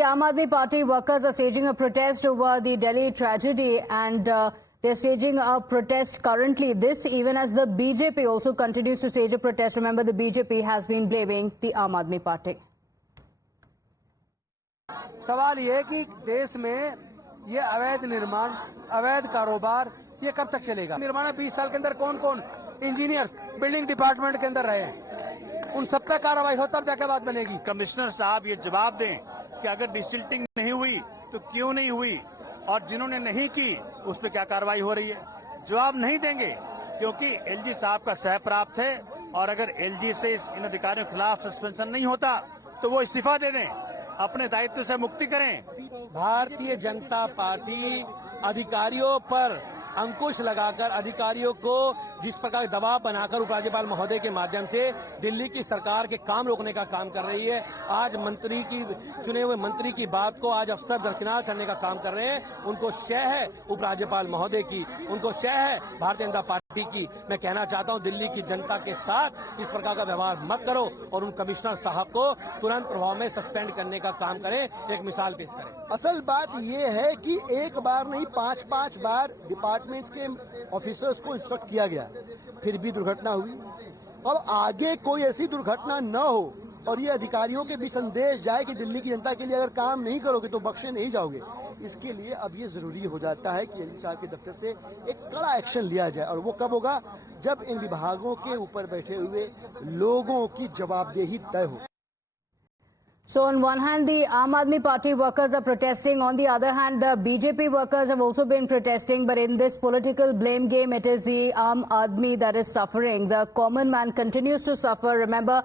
the Aam Aadmi Party workers are staging a protest over the Delhi tragedy, and they're staging a protest currently. This even as the BJP also continues to stage a protest. Remember, the BJP has been blaming the Aam Aadmi Party. सवाल ये है कि देश में ये अवैध निर्माण, अवैध कारोबार ये कब तक चलेगा? निर्माण 20 साल के अंदर कौन कौन इंजीनियर्स बिल्डिंग डिपार्टमेंट के अंदर रहे हैं, उन सब पे कार्रवाई हो तब जाके बात बनेगी। कमिश्नर साहब ये जवाब दें कि अगर डिसिल्टिंग नहीं हुई तो क्यों नहीं हुई, और जिन्होंने नहीं की उस पर क्या कार्रवाई हो रही है। जवाब नहीं देंगे क्योंकि एलजी साहब का सह प्राप्त है, और अगर एलजी से इन अधिकारियों के खिलाफ सस्पेंशन नहीं होता तो वो इस्तीफा दे दें, अपने दायित्व से मुक्ति करें। भारतीय जनता पार्टी अधिकारियों पर अंकुश लगाकर, अधिकारियों को जिस प्रकार दबाव बनाकर उपराज्यपाल महोदय के माध्यम से दिल्ली की सरकार के काम रोकने का काम कर रही है। आज मंत्री की, चुने हुए मंत्री की बात को आज अफसर दरकिनार करने का काम कर रहे हैं। उनको शय है उपराज्यपाल महोदय की, उनको शय है भारतीय जनता पार्टी की। मैं कहना चाहता हूं, दिल्ली की जनता के साथ इस प्रकार का व्यवहार मत करो और उन कमिश्नर साहब को तुरंत प्रभाव में सस्पेंड करने का काम करें, एक मिसाल पेश करें। असल बात ये है कि एक बार नहीं 5-5 बार डिपार्टमेंट्स के ऑफिसर्स को इंस्ट्रक्ट किया गया, फिर भी दुर्घटना हुई। अब आगे कोई ऐसी दुर्घटना न हो और ये अधिकारियों के भी संदेश जाए कि दिल्ली की जनता के लिए अगर काम नहीं करोगे तो बख्शे नहीं जाओगे। इसके लिए अब ये जरूरी हो जाता है कि एलजी साहब के दफ्तर से एक कड़ा एक्शन लिया जाए, और वो कब होगा? जब इन विभागों के ऊपर बैठे हुए लोगों की जवाबदेही तय हो। So on one hand, the Aam Aadmi Party workers are protesting. On the other hand, the BJP workers have also been protesting. But in this political blame game, it is the Aam Aadmi that is suffering. The common man continues to suffer. Remember,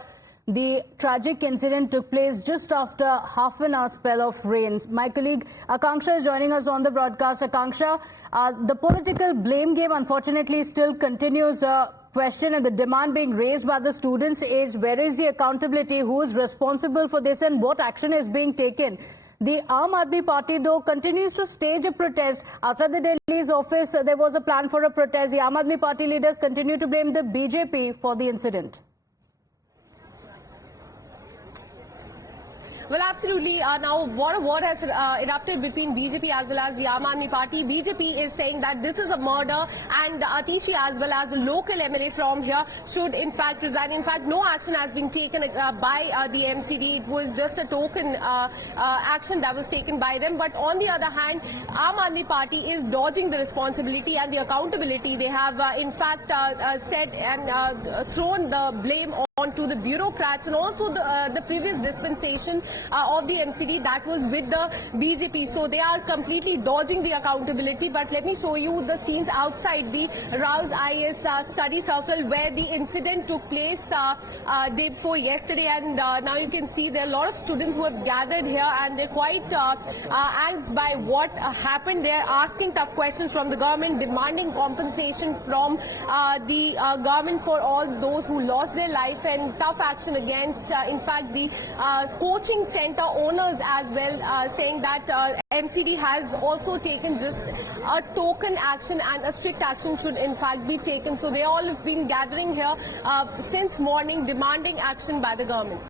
the tragic incident took place just after half an hour spell of rain. My colleague Akanksha is joining us on the broadcast. Akanksha, the political blame game unfortunately still continues. Question and the demand being raised by the students is, where is the accountability? Who is responsible for this and what action is being taken? The Aam Aadmi Party, though, continues to stage a protest. Outside the Delhi's office, there was a plan for a protest. The Aam Aadmi Party leaders continue to blame the BJP for the incident. Well, absolutely. Now, what a war has erupted between BJP as well as the Aam Aadmi Party. BJP is saying that this is a murder, and Atishi as well as the local MLA from here should in fact resign. In fact, no action has been taken by the MCD. It was just a token action that was taken by them. But on the other hand, Aam Aadmi Party is dodging the responsibility and the accountability. They have in fact said and thrown the blame onto the bureaucrats and also the previous dispensation of the MCD that was with the BJP. So they are completely dodging the accountability. But let me show you the scenes outside the Rouse IAS study circle where the incident took place day before yesterday. And now you can see there are a lot of students who have gathered here, and they're quite angst by what happened. They're asking tough questions from the government, demanding compensation from the government for all those who lost their life, and tough action against, in fact, the coaching center owners as well, saying that MCD has also taken just a token action and a strict action should in fact be taken. So they all have been gathering here since morning demanding action by the government.